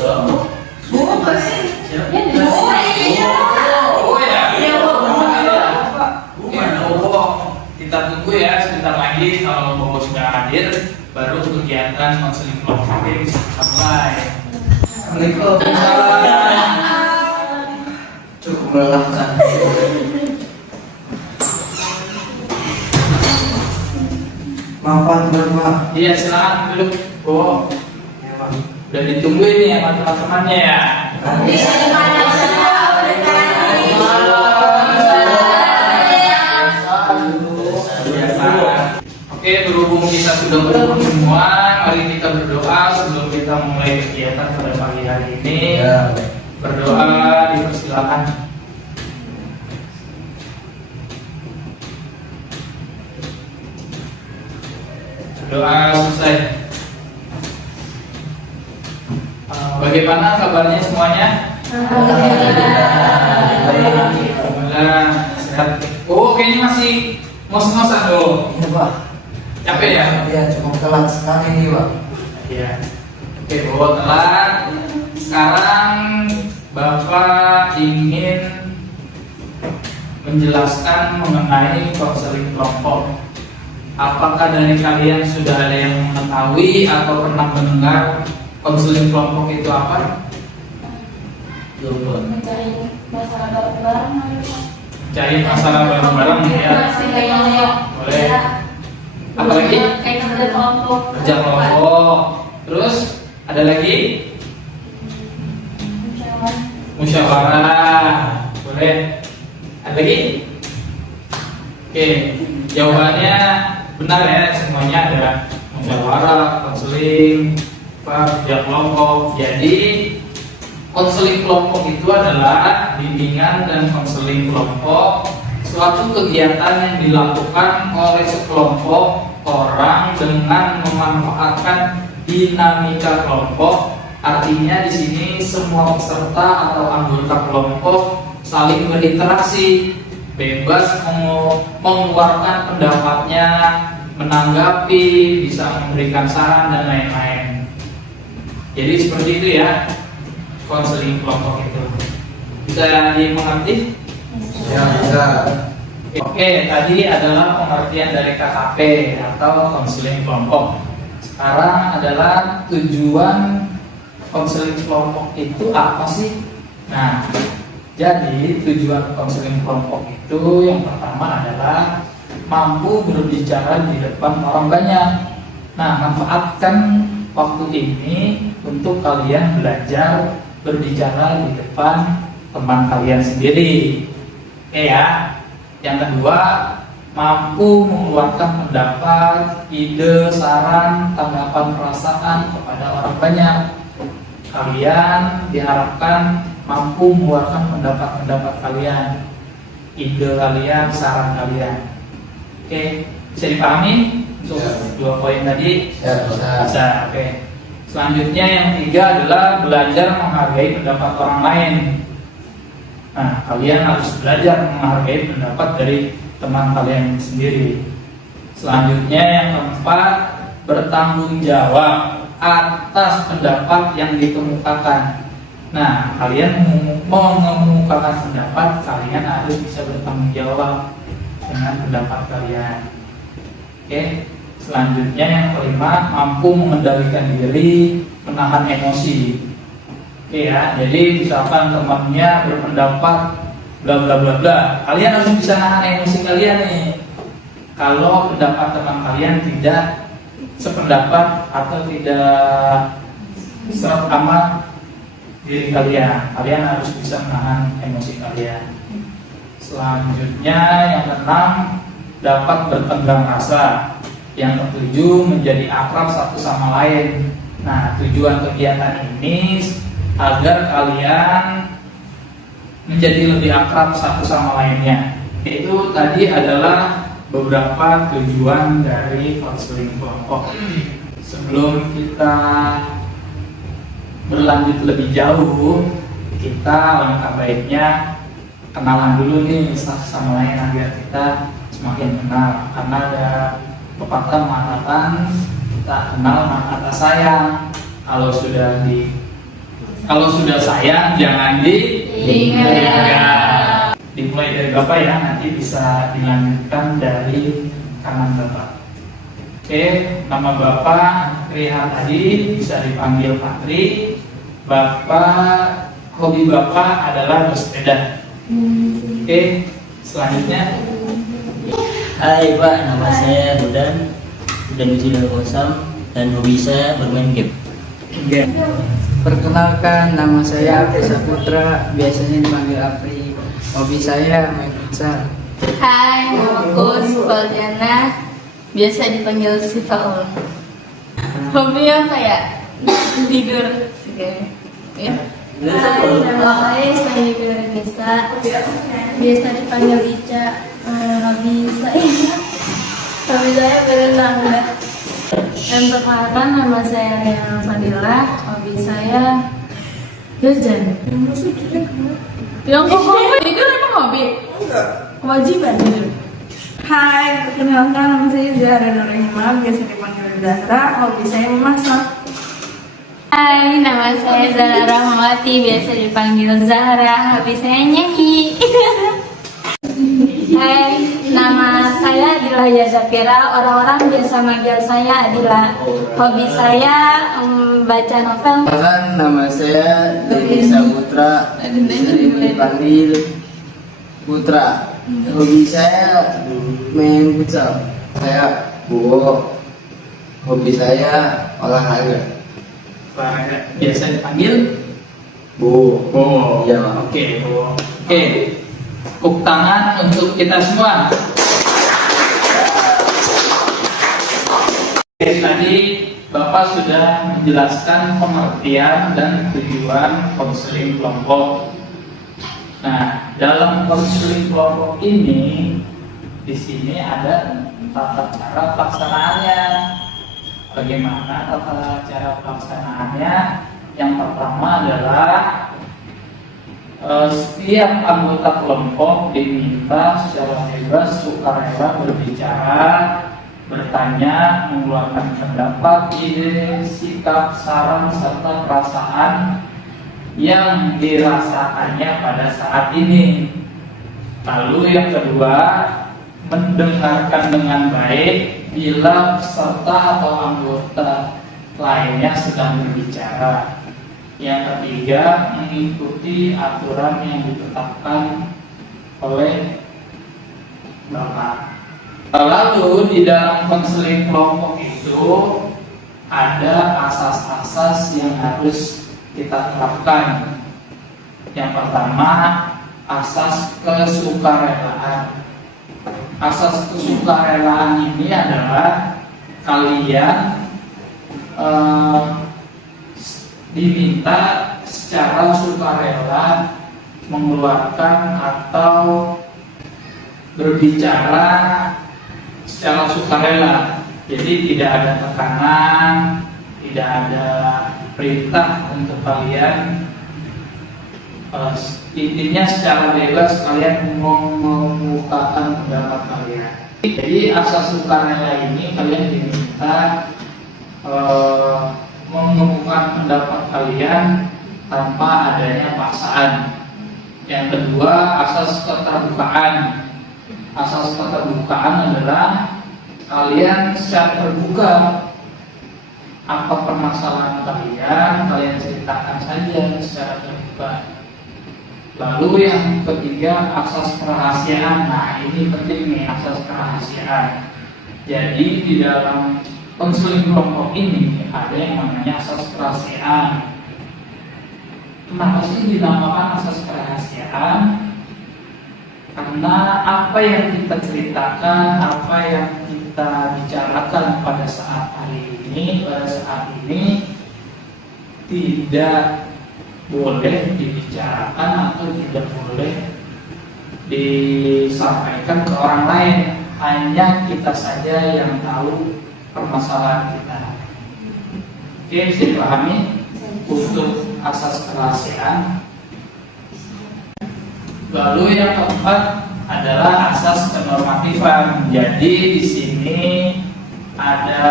apa sih? Kita tunggu ya sebentar lagi kalau Bobo sudah hadir, baru kegiatan konseling kelompok bisa sampai. Waalaikumsalam. Cukup melelahkan. Maaf Pak. Iya silakan duduk, Bobo. Udah ditunggu ini sama teman-temannya ya. Oke, berhubung kita sudah berkumpul semua, mari kita berdoa sebelum kita memulai kegiatan pada pagi hari ini. Berdoa dipersilakan. Berdoa selesai. Bagaimana kabarnya semuanya? Alhamdulillah sehat. Oh, kayaknya masih ngos-ngosan loh. Iya Pak. Capek ya? Iya, cuma telat sekali nih Pak. Iya. Oke, Bobo telat. Sekarang Bapak ingin menjelaskan mengenai konseling kelompok. Apakah dari kalian sudah ada yang mengetahui atau pernah mendengar konseling kelompok itu apa? Mencari masalah bareng-bareng. Cari masalah bareng-bareng ya. Boleh. Apa lagi? Kayak kerja kelompok. Kerja kelompok. Terus ada lagi? Musyawarah. Boleh. Ada lagi? Oke, jawabannya benar ya, semuanya ada musyawarah, konseling, kerja kelompok. Jadi konseling kelompok itu adalah bimbingan dan konseling kelompok, suatu kegiatan yang dilakukan oleh sekelompok orang dengan memanfaatkan dinamika kelompok. Artinya di sini semua peserta atau anggota kelompok saling berinteraksi, bebas mengeluarkan pendapatnya, menanggapi, bisa memberikan saran dan lain-lain. Jadi seperti itu ya konseling kelompok itu. Bisa dimengerti? Ya, bisa. Oke, tadi adalah pengertian dari KKP atau konseling kelompok. Sekarang adalah tujuan konseling kelompok itu apa sih? Nah, jadi tujuan konseling kelompok itu yang pertama adalah mampu berbicara di depan orang banyak. Nah, manfaatkan waktu ini untuk kalian belajar berbicara di depan teman kalian sendiri. Oke ya. Yang kedua, mampu mengeluarkan pendapat, ide, saran, tanggapan, perasaan kepada orang banyak. Kalian diharapkan mampu mengeluarkan pendapat-pendapat kalian, ide kalian, saran kalian. Oke, bisa dipahami untuk dua poin tadi? Ya, bisa. Bisa. Oke. Selanjutnya yang ketiga adalah belajar menghargai pendapat orang lain. Nah, kalian harus belajar menghargai pendapat dari teman kalian sendiri. Selanjutnya yang keempat, bertanggung jawab atas pendapat yang dikemukakan. Nah, kalian mengemukakan pendapat, kalian harus bisa bertanggung jawab dengan pendapat kalian. Oke. Selanjutnya yang kelima, mampu mengendalikan diri, menahan emosi. Oke ya, jadi misalkan temannya berpendapat bla bla bla bla, kalian harus bisa nahan emosi kalian nih. Kalau pendapat teman kalian tidak sependapat atau tidak sama diri kalian, kalian harus bisa menahan emosi kalian. Selanjutnya yang keenam, dapat bertenggang rasa. Yang ketujuh, menjadi akrab satu sama lain. Nah, tujuan kegiatan ini agar kalian menjadi lebih akrab satu sama lainnya. Itu tadi adalah beberapa tujuan dari konseling kelompok. Sebelum kita berlanjut lebih jauh, kita langkah baiknya kenalan dulu nih satu sama lain agar kita semakin kenal. Karena ada pepatah mengatakan tak kenal maka tak sayang. Kalau sudah Kalau sudah sayang jangan ditinggal. Dimulai dari Bapak ya, nanti bisa dilanjutkan dari kanan Bapak. Oke, nama Bapak Rihan tadi bisa dipanggil Patri. Bapak, hobi Bapak adalah bersepeda. Oke, selanjutnya. Hai Pak, nama saya Budan Wijaya Kosam, dan hobi saya bermain game. Perkenalkan, nama saya Apri Saputra, biasanya dipanggil Apri. Hobi saya main futsal. Hai, namaku Sifaldiana, biasa dipanggil Sifaul. Hobi apa ya? Tidur. Ya. Hai, nama saya Ismail Nisa, biasa dipanggil Ica. Hobi saya berenang. Dan perkenalkan, nama saya Riana Fadila, hobi saya jajan. Yang kok hobi? Tidur emang hobi? Enggak. Kewajiban tidur. Hai, perkenalkan, nama saya Zahra Nurrahimah, biasa dipanggil Zahra, hobi saya memasak. Hai, nama saya Zahra Rahmawati, biasa dipanggil Zahra, hobi saya nyanyi. Hai, nama saya Adila Yazafira, orang-orang biasa manggil saya Adila. Hobi saya baca novel. Perkenalkan, nama saya Dedi Saputra, sering dipanggil Putra. Hobi saya main futsal. Saya Buwo. Hobi saya olahraga. Biasa dipanggil Bu. Bo. Iya, Pak. Oke, Bo. Oke. Tepuk tangan untuk kita semua. Oke, tadi Bapak sudah menjelaskan pengertian dan tujuan konseling kelompok. Nah, dalam konseling kelompok ini, di sini ada tata cara pelaksanaannya. Bagaimana tata cara pelaksanaannya? Yang pertama adalah setiap anggota kelompok diminta secara bebas sukarela berbicara, bertanya, mengeluarkan pendapat, ide, sikap, saran, serta perasaan yang dirasakannya pada saat ini. Lalu yang kedua, mendengarkan dengan baik bila peserta atau anggota lainnya sedang berbicara. Yang ketiga, mengikuti aturan yang ditetapkan oleh Bapak. Lalu di dalam konseling kelompok itu ada asas-asas yang harus kita terapkan. Yang pertama, asas kesukarelaan. Asas kesukarelaan ini adalah kalian diminta secara sukarela mengeluarkan atau berbicara secara sukarela. Jadi tidak ada tekanan, tidak ada perintah untuk kalian. Intinya secara bebas kalian mengemukakan pendapat kalian. Jadi asas sukarela ini kalian diminta mengemukakan pendapat kalian tanpa adanya paksaan. Yang kedua, asas keterbukaan. Asas keterbukaan adalah kalian secara terbuka apa permasalahan kalian ceritakan saja secara terbuka. Lalu yang ketiga, asas kerahasiaan. Nah, ini penting nih, asas kerahasiaan. Jadi di dalam konseling kelompok ini ada yang namanya asas kerahasiaan. Kenapa sih dinamakan asas kerahasiaan? Karena apa yang kita ceritakan, apa yang kita bicarakan pada saat saat ini tidak boleh dibicarakan atau tidak boleh disampaikan ke orang lain. Hanya kita saja yang tahu permasalahan kita. Oke, bisa dipahami untuk asas kerahasiaan. Lalu yang keempat adalah asas kenormatifan. Jadi di sini ada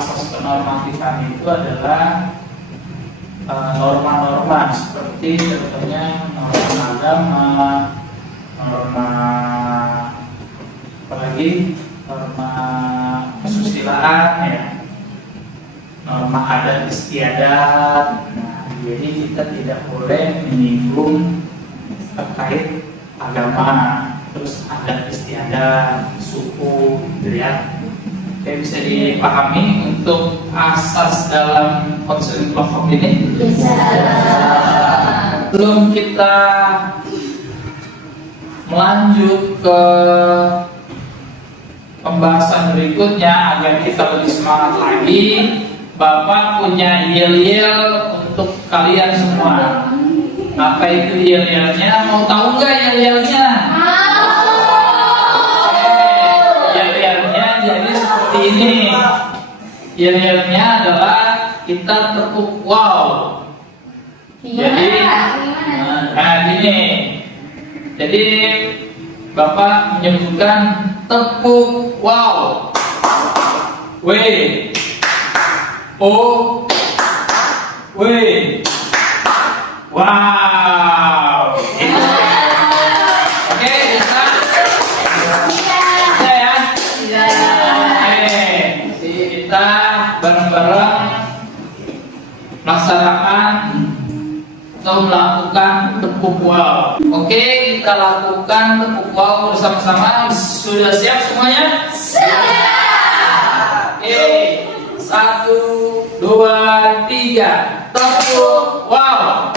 asas kenormatifan itu adalah norma-norma seperti contohnya norma agama, norma apalagi norma kesusilaan ya, norma adat istiadat. Nah, jadi kita tidak boleh menyinggung terkait agama, terus adat istiadat, suku, gitu ya. Oke, bisa dipahami untuk asas dalam konseling kelompok ini? Bisa. Sebelum kita melanjut ke pembahasan berikutnya agar kita lebih semangat lagi, Bapak punya yel-yel untuk kalian semua. Apa itu yel-yelnya? Mau tahu nggak yel-yelnya? Yel-yelnya jadi seperti ini. Yel-yelnya adalah kita tepuk wow. Jadi, nah gini. Jadi Bapak menyebutkan tepuk wow. W O W. Wow. Oke, bisa? Bisa ya? Kita bareng-bareng melaksanakan atau melakukan tepuk wow. Oke, kita lakukan tepuk wow bersama-sama. Sudah siap semuanya? Siap. Oke, 1, 2, 3. Tepuk wow.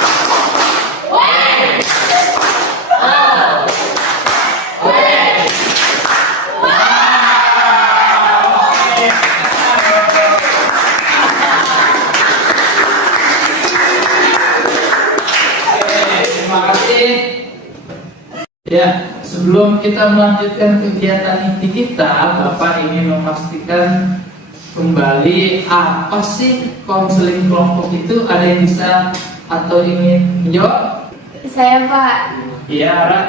Terima kasih. Ya, sebelum kita melanjutkan kegiatan inti kita, Bapak ingin memastikan kembali apa sih konseling kelompok itu? Ada yang bisa atau ingin menjawab? Saya Pak, Iya, Ra.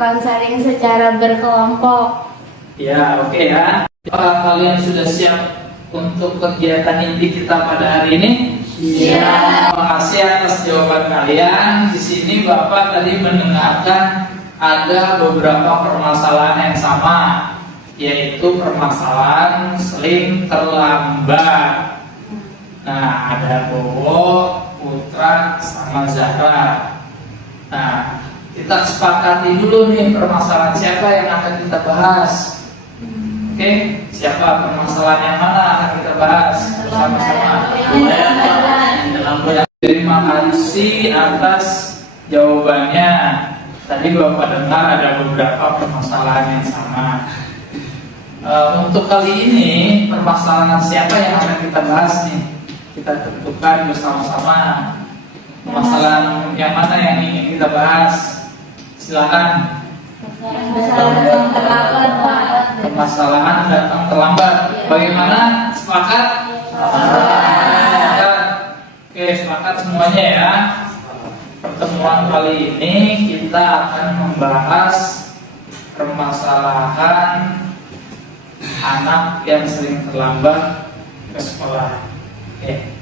konseling secara berkelompok. Ya, oke ya. Apakah kalian sudah siap untuk kegiatan inti kita pada hari ini? Siap. Terima kasih atas jawaban kalian. Di sini Bapak tadi mendengarkan ada beberapa permasalahan yang sama, yaitu permasalahan sering terlambat. Nah, ada Bowo, Putra, sama Zahra. Nah, kita sepakati dulu nih permasalahan siapa yang akan kita bahas. Oke, siapa permasalahan yang mana akan kita bahas bersama-sama? Terima kasih atas jawabannya. Tadi Bapak dengar ada beberapa permasalahan yang sama. Untuk kali ini permasalahan siapa yang akan kita bahas nih? Kita tentukan bersama-sama. Permasalahan yang mana yang ingin kita bahas? Silakan. Permasalahan datang terlambat. Bagaimana? Sepakat? Sepakat. Oke, sepakat semuanya ya. Pertemuan kali ini kita akan membahas permasalahan anak yang sering terlambat ke sekolah. Oke.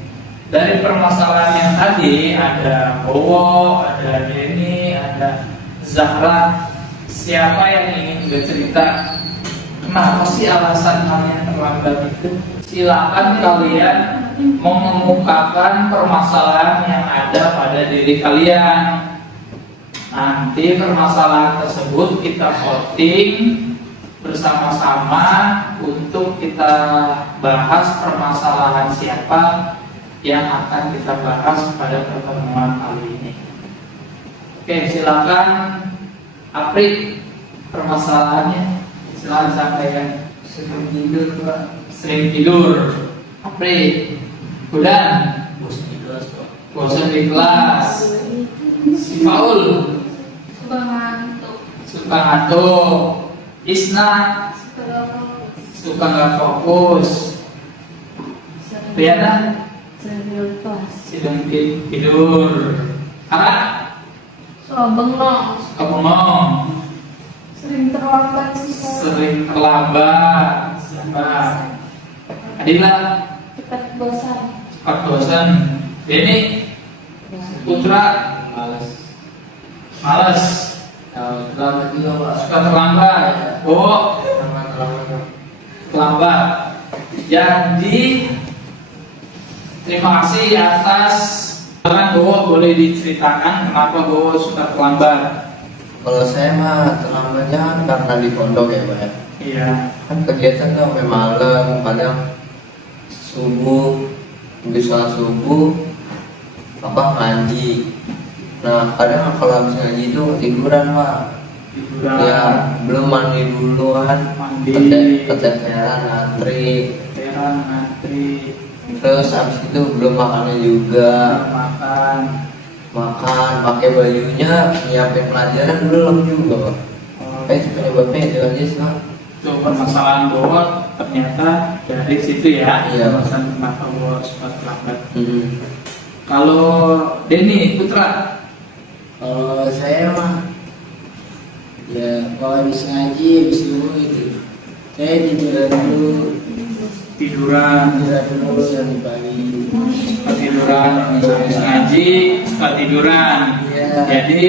Dari permasalahan yang tadi ada Bowo, ada Denny, ada Zahra. Siapa yang ingin bercerita? Kenapa sih alasan kalian terlambat itu? Silakan kalian mengemukakan permasalahan yang ada pada diri kalian. Nanti permasalahan tersebut kita voting bersama-sama untuk kita bahas permasalahan siapa yang akan kita bahas pada pertemuan kali ini. Oke, silakan Apri, permasalahannya silakan sampaikan. Sering tidur Pak. Sering tidur. Apri, Hudan, bosan di kelas. Si Faul, suka ngantuk. Isna, suka nggak fokus. Riana, sedang tidur. Ara, Bengong. suka bengong. Sering terlambat sih. Sering terlambat. Siapa? Adila, Cepat bosan. cepat bosan. Denny, Putra Males. malas, Terlambat juga Pak. suka terlambat. Bowo Terlambat. terlambat. Jadi terima kasih atas saran Bowo, boleh diceritakan kenapa Bowo suka terlambat? Kalau saya mah terlambatnya kan karena di pondok ya Pak ya. Iya. Kan kegiatan tuh sampai malam, kadang subuh, habis sholat subuh, apa ngaji. Nah kadang kalau habis ngaji itu tiduran Pak. Tiduran, Ya belum mandi duluan, mandi, keteteran antri, teran, ngantri, terus habis itu belum makannya juga, makan. pakai bajunya, nyiapin pelajaran belum juga Pak. Kayak penyebabnya itu aja sih Pak. Itu permasalahan Bowo ternyata dari situ ya. Iya. Alasan kenapa Bowo suka terlambat. Hmm. Kalau Denny Putra, Kalau saya mah ya kalau habis ngaji habis subuh itu saya tidur dulu tiduran, sampai pagi. ketiduran, habis ngaji, ketiduran. Iya. Jadi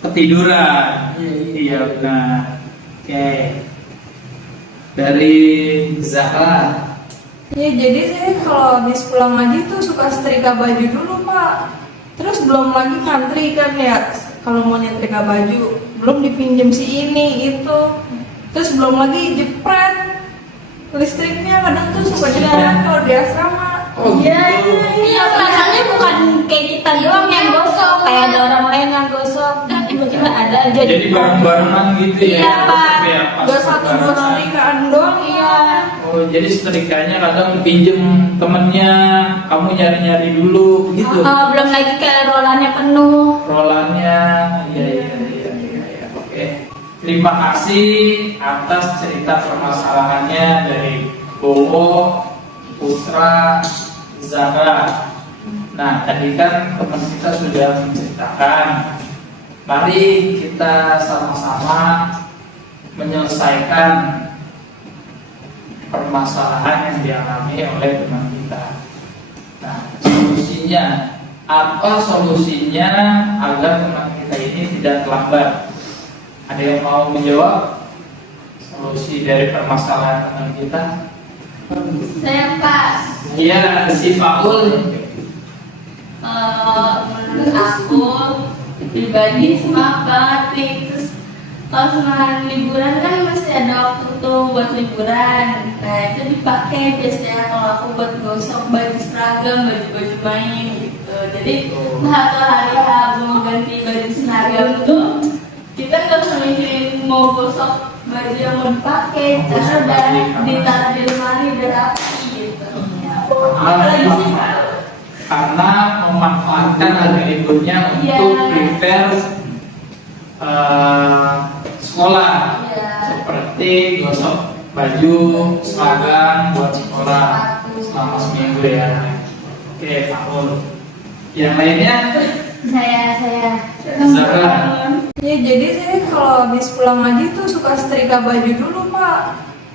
ketiduran. Iya. Iya benar. Oke. Dari Zahra. Ya jadi saya kalau habis pulang ngaji tuh suka setrika baju dulu Pak. Terus belum lagi ngantri kan ya, kalau mau nyetrika baju belum dipinjem si ini itu. Terus belum lagi jepret listriknya, kadang tuh suka jepret kalau di asrama. Oh, Iya, gitu. iya, masalahnya bukan kayak kita doang yang gosok, kayak ada orang lain yang gosok. Tiba-tiba ada aja. Jadi bareng-barengan gitu ya. Iya, Pak. Ya, pas Gak satu dua barengan. setrikaan doang Iya. Oh, jadi setrikanya kadang pinjem temennya, kamu nyari-nyari dulu gitu. Belum lagi kayak rolannya penuh. Rolannya, iya. Oke. Terima kasih atas cerita permasalahannya dari Bowo, Putra, Zahra. Nah, tadi kan teman kita sudah menceritakan. Mari kita sama-sama menyelesaikan permasalahan yang dialami oleh teman kita. Nah, solusinya apa? Solusinya agar teman kita ini tidak terlambat. Ada yang mau menjawab solusi dari permasalahan teman kita? Saya Pak, Iya, si Faul. menurut aku pribadi semangat banget nih. Terus kalau semangat liburan kan masih ada waktu tuh buat liburan. Nah itu dipakai biasanya kalau aku buat gosok baju seragam, baju main gitu. Jadi satu hari mau ganti baju seragam tuh kita nggak usah mikirin mau gosok baju yang mau dipakai, karena udah ditaruh di lemari udah rapi gitu. Apalagi sih Pak? Karena memanfaatkan hari liburnya Iya. untuk prepare sekolah, Iya. seperti gosok baju seragam buat sekolah selama seminggu ya. Oke, Faul. Yang lainnya? Saya Zahra. Ya jadi saya kalau habis pulang ngaji tuh suka setrika baju dulu Pak.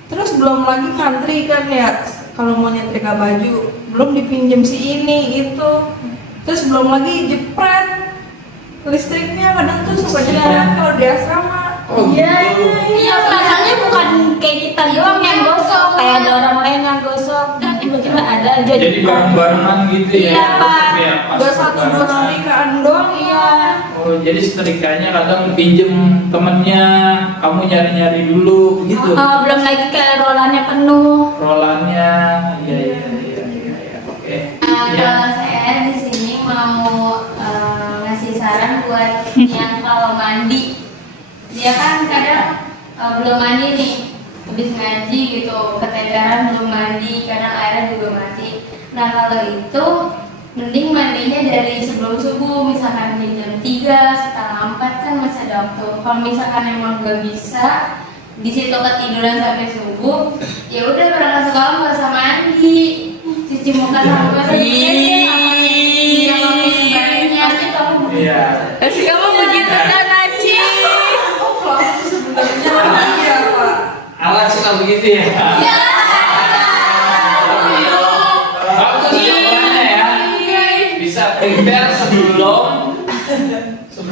Terus belum lagi ngantri kan ya, kalau mau nyetrika baju belum dipinjem si ini itu. Terus belum lagi jepret listriknya, kadang tuh suka jepret kalau di asrama. Oh, Iya, gitu. iya, masalahnya bukan kayak kita doang yang gosok, kayak ada orang lain yang gosok. Tiba-tiba ada aja. Jadi bareng-barengan gitu ya. Iya, Pak. Ya, pas Gak satu dua barengan. setrikaan doang. Iya. Oh, jadi setrikanya kadang pinjem temennya, kamu nyari-nyari dulu gitu. Belum lagi kayak rolannya penuh. Rolannya, iya. Oke. Ya. Kalau saya di sini mau ngasih saran buat yang kalau mandi, dia kan kadang belum mandi nih, habis ngaji gitu, keteteran belum mandi, kadang airnya juga mati. Nah kalau itu mending mandinya dari sebelum subuh, misalkan jam 3, setengah 4 kan masih ada waktu. Kalau misalkan emang gak bisa, di situ ketiduran sampai subuh, ya udah berangkat sekolah nggak usah mandi, cuci muka sama Iya. Pasti kamu begitu kan Aci? Kalau aku sebenarnya iya Pak. Alat suka begitu ya. Bagus jawabannya ya. Bisa prepare sebelum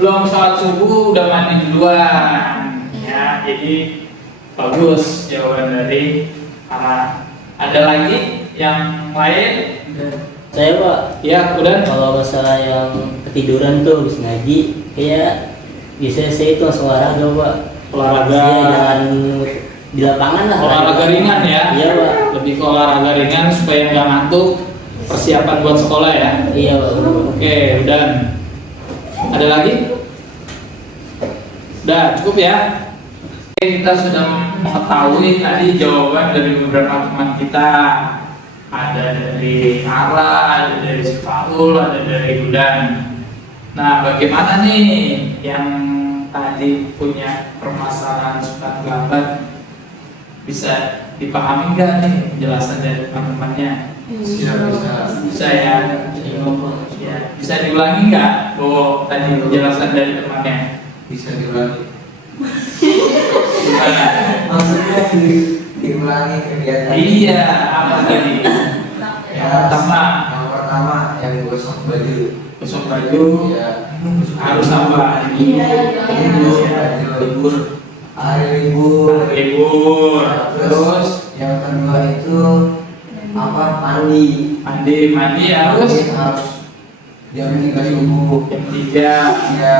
sebelum sholat subuh udah mandi duluan ya, jadi bagus jawaban dari para. Ada lagi yang lain? Saya Pak, Ya, udah. kalau masalah yang ketiduran tuh habis ngaji, kayak biasanya saya itu langsung olahraga Pak. Olahraga. Iya, jangan di lapangan lah. Olahraga ringan ya? Iya Pak. Lebih ke olahraga ringan supaya nggak ngantuk, persiapan buat sekolah ya. Iya Pak. Oke, udah. Ada lagi? Udah, cukup ya. Oke, kita sudah mengetahui tadi jawaban dari beberapa teman kita. Ada dari Ara, ada dari Sifaul, ada dari Gudan. Nah, bagaimana nih yang tadi punya permasalahan suka terlambat? Bisa dipahami nggak nih penjelasan dari teman-temannya? Bisa ya. Ya, bisa diulangi nggak, Bo, tadi penjelasan dari temannya? Bisa diulangi. Gimana? Maksudnya diulangi kegiatan. Iya, apa tadi? Yang pertama yang gosok baju. gosok baju Ya. harus apa? Iya. Libur. Hari libur. Libur. Terus yang kedua itu apa? Mandi. mandi harus Harus jam 3 subuh. jam 3. Ya.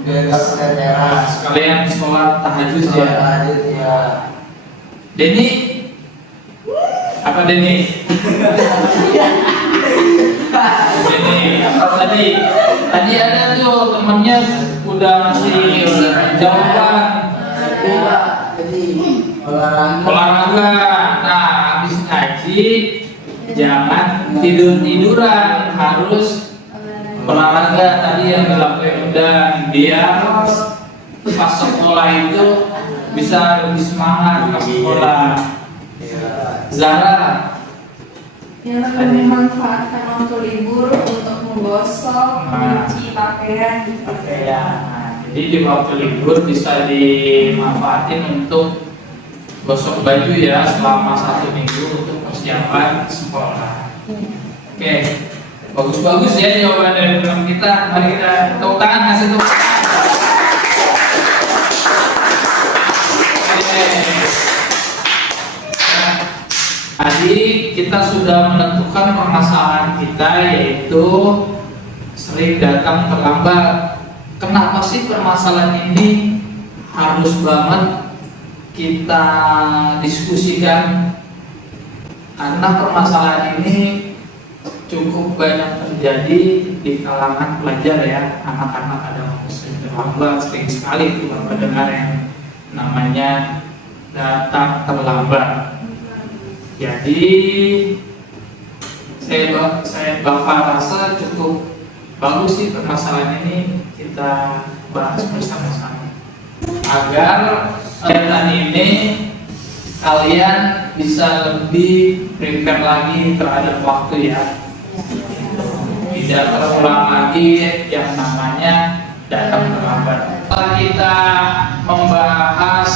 Biar nggak keteteran. Sekalian sholat tahajud ya. Lanjut ya. Denny, apa Denny? Denny, apa tadi? Tadi ada tuh temennya udah ngasih jawaban. Iya. Jadi Olahraga. Nah, habis ngaji jangan tiduran, harus olahraga tadi yang dilakukan dan biar pas sekolah itu bisa lebih semangat pas sekolah. Zara, Yang akan memanfaatkan waktu libur untuk menggosok, Nah. mencuci pakaian. ya. Jadi di waktu libur bisa dimanfaatin untuk gosok baju ya selama 1 minggu untuk persiapan sekolah. Oke, bagus-bagus ya jawaban dari teman kita. Mari kita tepuk tangan, kasih tepuk tangan. Oke. Nah, tadi kita sudah menentukan permasalahan kita, yaitu sering datang terlambat. Kenapa sih permasalahan ini harus banget kita diskusikan? Karena permasalahan ini cukup banyak terjadi di kalangan pelajar ya. Anak-anak ada yang sering terlambat, sering sekali kita mendengar yang namanya datang terlambat. Jadi saya Bapak rasa cukup bagus sih permasalahan ini kita bahas bersama-sama agar kegiatan ini kalian bisa lebih prepare lagi terhadap waktu ya. Tidak terulang lagi yang namanya datang terlambat. Setelah kita membahas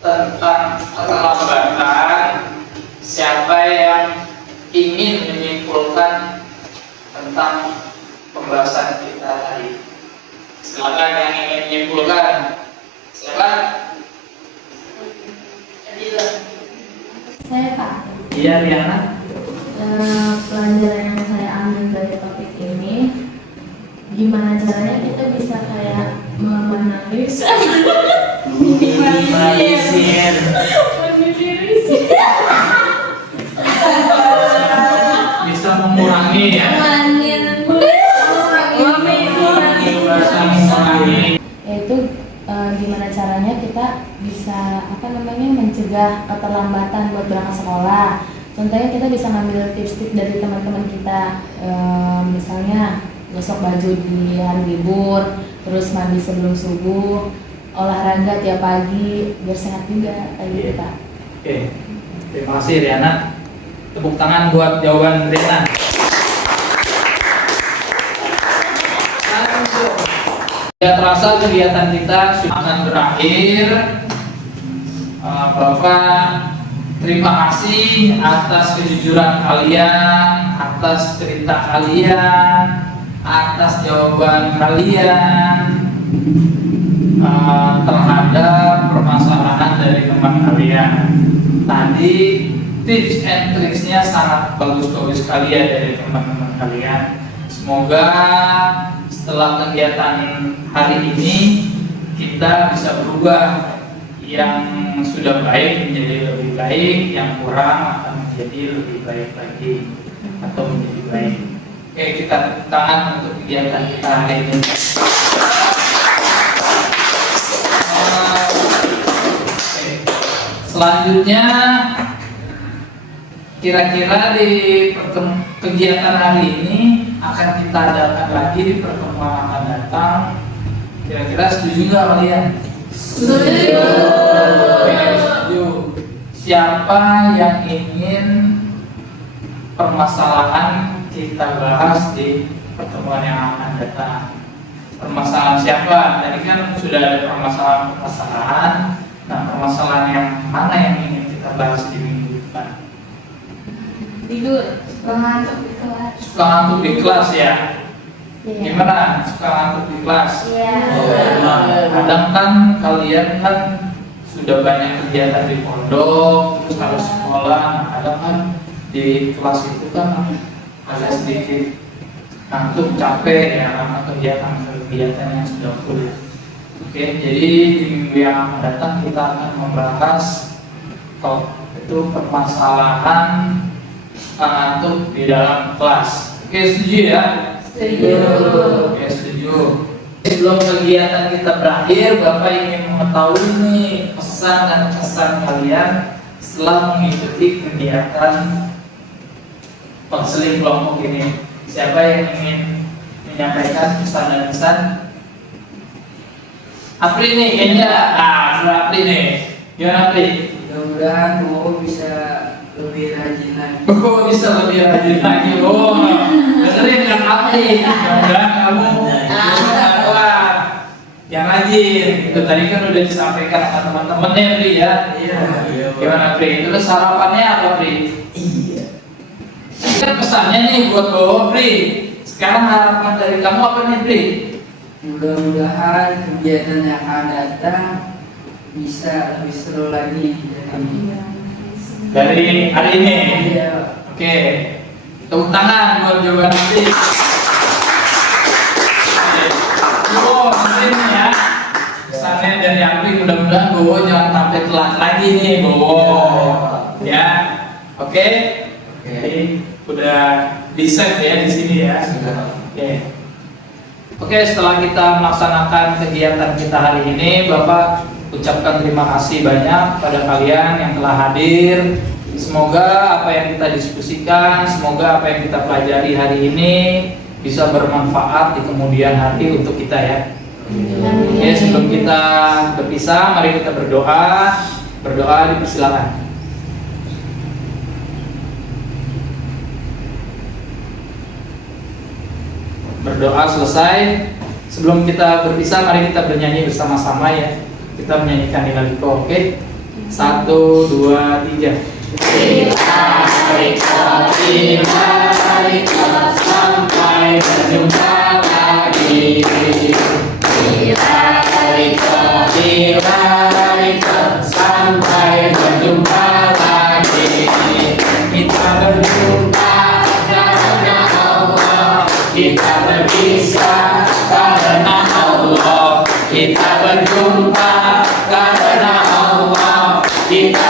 tentang keterlambatan, siapa yang ingin menyimpulkan tentang pembahasan kita tadi? Silakan yang ingin menyimpulkan. Silakan. Saya Pak. Iya, Riana. Pelajaran yang saya ambil dari topik ini, gimana caranya kita bisa kayak meminimalisir Bisa mengurangi ya. Bisa mengurangi. Yaitu gimana caranya kita bisa mencegah keterlambatan buat berangkat sekolah. Contohnya kita bisa ngambil tips-tips dari teman-teman kita, misalnya gosok baju di hari libur, terus mandi sebelum subuh, olahraga tiap pagi biar sehat juga kayak gitu Pak. Oke, terima kasih Riana. Tepuk tangan buat jawaban Riana. Ya, terasa kegiatan kita sudah akan berakhir. Bapak, terima kasih atas kejujuran kalian, atas cerita kalian, atas jawaban kalian terhadap permasalahan dari teman kalian. Tadi tips and tricksnya sangat bagus-bagus sekali ya dari teman-teman kalian. Semoga setelah kegiatan hari ini kita bisa berubah, yang sudah baik menjadi lebih baik, yang kurang akan menjadi lebih baik lagi atau menjadi baik. Oke, kita tepuk tangan untuk kegiatan kita hari ini. Oke. Selanjutnya, kira-kira di kegiatan hari ini akan kita adakan lagi di pertemuan akan datang. Kira-kira setuju nggak kalian? Setuju. Oke, setuju. Siapa yang ingin permasalahan kita bahas di pertemuan yang akan datang? Permasalahan siapa? Tadi kan sudah ada permasalahan. Nah, permasalahan yang mana yang ingin kita bahas di minggu depan? Tidur, ngantuk di kelas. Suka ngantuk di kelas ya? Iya. Gimana? Suka ngantuk di kelas? Iya. Kadang kan kalian kan sudah banyak kegiatan di pondok, terus harus sekolah. Nah, kadang kan di kelas itu kan agak sedikit ngantuk, capek ya karena kegiatan yang sudah full. Oke, jadi di minggu yang akan datang kita akan membahas itu permasalahan ngantuk di dalam kelas. Oke, setuju ya? Setuju. Oke, setuju. Sebelum kegiatan kita berakhir, Bapak ingin mengetahui nih pesan dan kesan kalian setelah mengikuti kegiatan konseling kelompok ini. Siapa yang ingin menyampaikan pesan dan kesan? Apri nih kayaknya. Apri nih. Gimana Apri? Mudah-mudahan Bowo bisa lebih rajin lagi. Oh, bisa lebih rajin lagi. Oh, dengerin kan Apri. Mudah-mudahan kamu sekolah yang rajin. Itu tadi kan udah disampaikan sama teman-temannya Pri ya. Iya. Gimana Pri? Terus harapannya apa Pri? Iya. Kan pesannya nih buat Bowo Pri. Sekarang harapan dari kamu apa nih Pri? Mudah-mudahan kegiatan yang akan datang bisa lebih seru lagi Dari hari ini. Iya. Oke. Tepuk tangan buat jawaban Pri. Bowo, ini ya. Pesannya dari Apri, mudah-mudahan Bowo jangan sampai telat lagi nih Bowo. Ya. Oke. Jadi udah di save ya di sini ya. Oke. Oke, setelah kita melaksanakan kegiatan kita hari ini, Bapak ucapkan terima kasih banyak pada kalian yang telah hadir. Semoga apa yang kita diskusikan, semoga apa yang kita pelajari hari ini bisa bermanfaat di kemudian hari untuk kita ya. Oke, sebelum kita berpisah, mari kita berdoa. Berdoa dipersilakan. Berdoa selesai. Sebelum kita berpisah, mari kita bernyanyi bersama-sama ya. Kita menyanyikan Ilaliko, oke? 1, 2, 3. Ilaliko, sampai berjumpa lagi. Ilaliko, sampai berjumpa lagi. Kita berjumpa karena Allah. Kita berpisah karena Allah. Kita berjumpa karena Allah. Kita